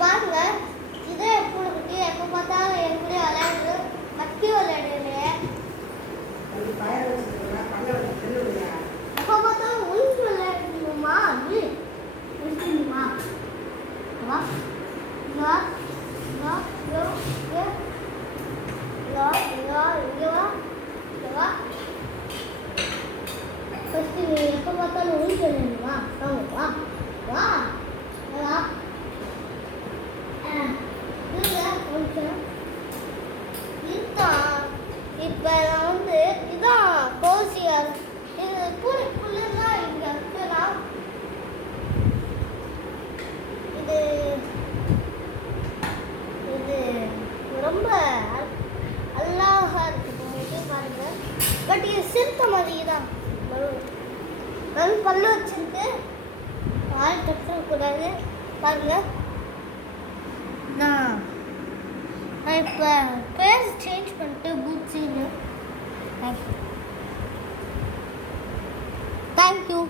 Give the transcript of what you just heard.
பாருங்க, இதே பூனைக்குட்டி எப்போ பார்த்தாலும் என் கூட விளையாடுது. மட்டி விளையாடுது. எப்போ பார்த்தாலும் ஒழிஞ்சு விளையாடுமா? அது ஒழிச்சுமா? வா வா வா வா வா வா. ஃபஸ்ட்டு எப்போ பார்த்தாலும் ஒழிஞ்சு விளையாடுமா? வா வா வா. இப்போ நான் வந்து இதான் கோசியார். இது பூனைக்குள்ளதான் இங்கே இருக்கலாம். இது இது ரொம்ப அழகா இருக்கு பாருங்க. பட் இது சிறுத்த மாதிரி தான். நான் பல்லு வச்சிருக்கு. வாய் கட்டக்கூடாது பாருங்க. நான் இப்போ பேர் சேஞ்ச் பண்ணிட்டு பூச்சின்னு. தேங்க்யூ.